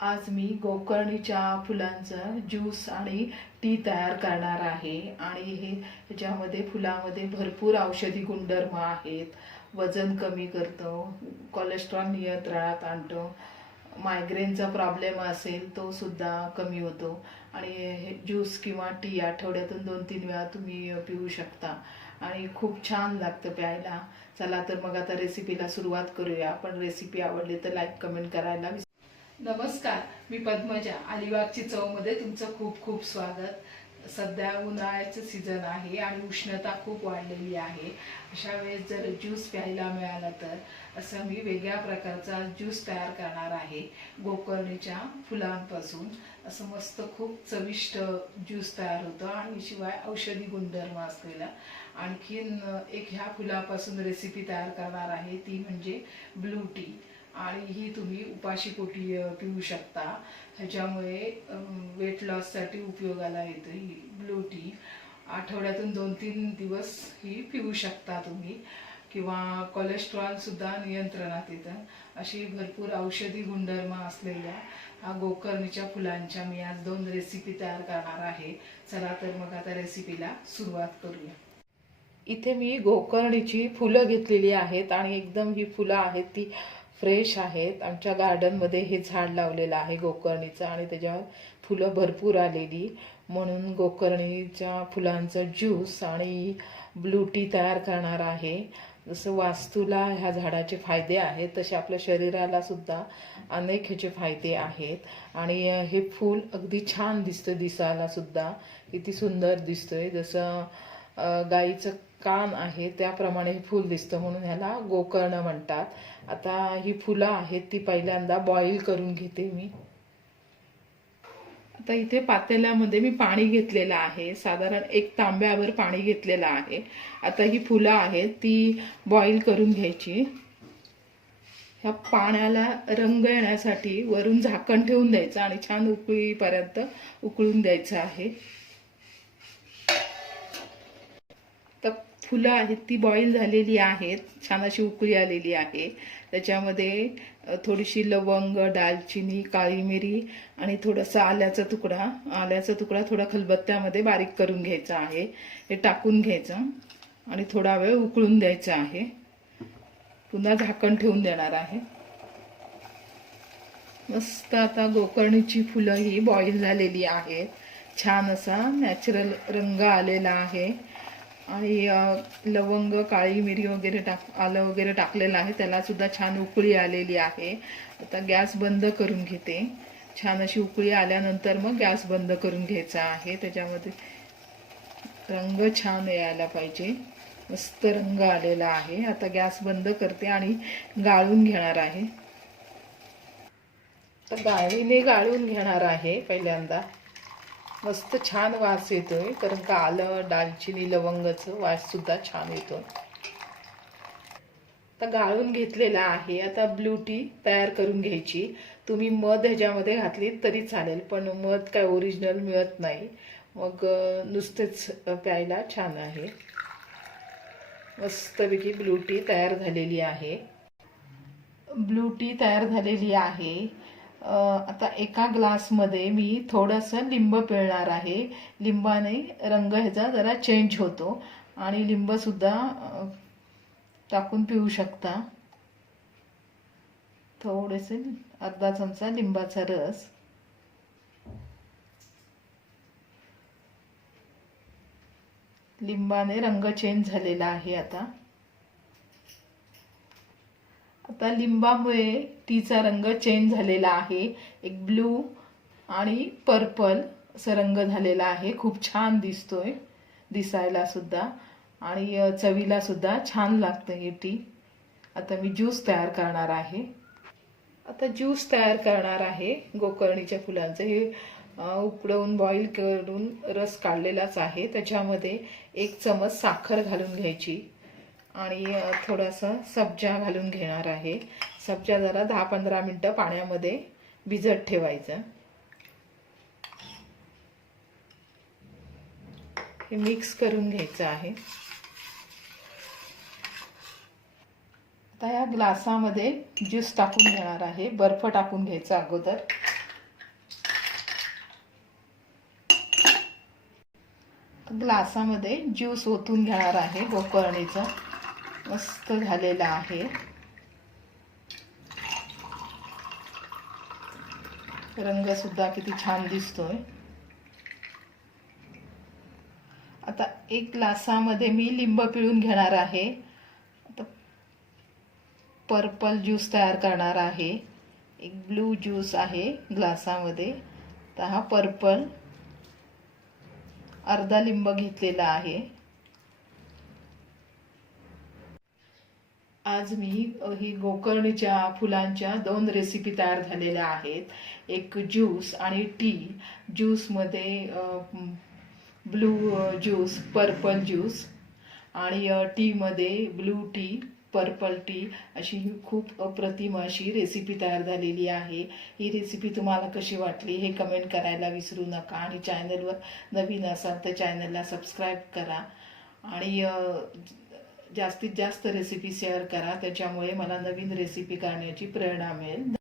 आज मी गोकर्णीच्या फुलांचा ज्यूस आणि टी तयार करणार आहे. आणि हे ह्याच्यामध्ये फुलामध्ये भरपूर औषधी गुणधर्म आहेत. वजन कमी करतो कोलेस्ट्रॉल नियंत्रणात आणतो मायग्रेनचा प्रॉब्लेम असेल तो सुद्धा कमी होतो. आणि हे ज्यूस किंवा टी आठवड्यातून दोन तीन वेळा तुम्ही पिऊ शकता. आणि खूप छान लागतं प्यायला. चला तर मग आता रेसिपीला सुरुवात करूया. पण रेसिपी आवडली तर लाईक कमेंट करायला नमस्कार मी पद्मजा. अलिबागची चवमध्ये तुमचं खूप खूप स्वागत. सध्या उन्हाळ्याचं सीझन आहे आणि उष्णता खूप वाढलेली आहे. अशा वेळेस जर ज्यूस प्यायला मिळाला तर असं मी वेगळ्या प्रकारचा ज्यूस तयार करणार आहे. गोकर्णीच्या फुलांपासून. असं मस्त खूप चविष्ट ज्यूस तयार होतं आणि शिवाय औषधी गुणधर्म असलेला. आणखीन एक ह्या फुलापासून रेसिपी तयार करणार आहे ती म्हणजे ब्लू टी आणि ही तुम्ही उपाशीपोटी पोटी पिऊ शकता. ह्याच्यामुळे वेट लॉससाठी उपयोगाला येतं ही ब्लू टी आठवड्यातून दोन तीन दिवस ही पिऊ शकता तुम्ही. किंवा कोलेस्ट्रॉल सुद्धा नियंत्रणात येतं. अशी भरपूर औषधी गुणधर्म असलेल्या हा गोकर्णीच्या फुलांच्या मी आज दोन रेसिपी तयार करणार आहे. चला तर मग आता रेसिपीला सुरुवात करूया. इथे मी गोकर्णीची फुलं घेतलेली आहेत आणि एकदम ही फुलं आहेत ती फ्रेश आहेत. आमच्या गार्डनमध्ये हे झाड लावलेलं आहे गोकर्णीचं आणि त्याच्यावर फुलं भरपूर आलेली. म्हणून गोकर्णीच्या फुलांचं ज्यूस आणि ब्लू टी तयार करणार आहे. जसं वास्तूला ह्या झाडाचे फायदे आहेत तसे आपल्या शरीराला सुद्धा अनेक ह्याचे फायदे आहेत. आणि हे फूल अगदी छान दिसतं दिसायला सुद्धा. किती सुंदर दिसतंय. जसं गाईचं कान आहे त्याप्रमाणे हे फूल दिसतं म्हणून ह्याला गोकर्ण म्हणतात. आता ही फुलं आहेत ती पहिल्यांदा बॉईल करून घेते मी. आता इथे पातेल्यामध्ये मी पाणी घेतलेलं आहे. साधारण एक तांब्यावर पाणी घेतलेलं आहे. आता ही फुलं आहेत ती बॉईल करून घ्यायची. ह्या पाण्याला रंग येण्यासाठी वरून झाकण ठेवून द्यायचं आणि छान उकळीपर्यंत उकळून द्यायचं आहे तर फुलं आहेत ती बॉईल झालेली आहेत छान अशी उकळी आलेली आहे. त्याच्यामध्ये थोडीशी लवंग दालचिनी काळी मिरी आणि थोडासा आल्याचा तुकडा आल्याचा तुकडा थोडा खलबत्त्यामध्ये बारीक करून घ्यायचा आहे. हे टाकून घ्यायचं आणि थोडा वेळ उकळून द्यायचं आहे. पुन्हा झाकण ठेवून देणार आहे. मस्त आता गोकर्णीची फुलं ही बॉईल झालेली आहेत. छान असा नॅचरल रंग आलेला आहे. आणि लवंग काळी मिरी वगैरे टाक आलं वगैरे टाकलेलं आहे. त्याला सुद्धा छान उकळी आलेली आहे. आता गॅस बंद करून घेते. छान अशी उकळी आल्यानंतर मग गॅस बंद करून घ्यायचा आहे. त्याच्यामध्ये रंग छान यायला पाहिजे. मस्त रंग आलेला आहे. आता गॅस बंद करते आणि गाळून घेणार आहे. तर गाळीने गाळून घेणार आहे पहिल्यांदा. मस्त छान वास येतोय कारण का आलं दालचिनी लवंगाचं वास सुद्धा छान येतो आता गाळून घेतलेला आहे आता ब्लू टी तयार करून घ्यायची. तुम्ही मध ह्याच्यामध्ये घातली तरी चालेल पण मध काय ओरिजिनल मिळत नाही. मग नुसतेच प्यायला छान आहे. मस्तपैकी ब्लू टी तयार झालेली आहे. ब्लू टी तयार झालेली आहे. आता एका ग्लासमध्ये मी थोडंसं लिंब पिळणार आहे. लिंबाने रंग ह्याचा जरा चेंज होतो. आणि लिंबसुद्धा टाकून पिऊ शकता. थोडेसे अर्धा चमचा लिंबाचा रस. लिंबाने रंग चेंज झालेला आहे आता. आता लिंबामुळे टीचा रंग चेंज झालेला आहे. एक ब्लू आणि पर्पल असं रंग झालेला आहे. खूप छान दिसतोय दिसायला सुद्धा. आणि चवीला सुद्धा छान लागतं हे टी. आता मी ज्यूस तयार करणार आहे. आता ज्यूस तयार करणार आहे गोकर्णीच्या फुलांचं. हे उकडवून बॉईल करून रस काढलेलाच आहे. त्याच्यामध्ये एक चमच साखर घालून घ्यायची. आणि थोडासा सब्जा घालून घेणार आहे. सब्जा जरा दहा पंधरा मिनटं पाण्यामध्ये भिजत ठेवायचं. हे मिक्स करून घ्यायचं आहे. आता या ग्लासामध्ये ज्यूस टाकून घेणार आहे. बर्फ टाकून घ्यायचा अगोदर. ग्लासामध्ये ज्यूस ओतून घेणार आहे गोकर्णीचा. मस्त झालेला आहे. रंगसुद्धा किती छान दिसतोय. आता एक ग्लासामध्ये मी लिंब पिळून घेणार आहे. आता पर्पल ज्यूस तयार करणार आहे. एक ब्लू ज्यूस आहे ग्लासामध्ये. तर हा पर्पल अर्धा लिंब घेतलेला आहे. आज मी ही गोकर्णीच्या फुलांच्या दोन रेसिपी तयार झालेल्या आहेत. एक ज्यूस आणि टी ज्यूसमध्ये ब्लू ज्यूस पर्पल ज्यूस आणि टीमध्ये ब्लू टी पर्पल टी अशी ही खूप अप्रतिम अशी रेसिपी तयार झालेली आहे. ही रेसिपी तुम्हाला कशी वाटली हे कमेंट करायला विसरू नका आणि चॅनलवर नवीन असाल तर चॅनलला सबस्क्राईब करा. आणि जास्तीत जास्त रेसिपी शेअर करा. त्याच्यामुळे मला नवीन रेसिपी करण्याची प्रेरणा मिळेल.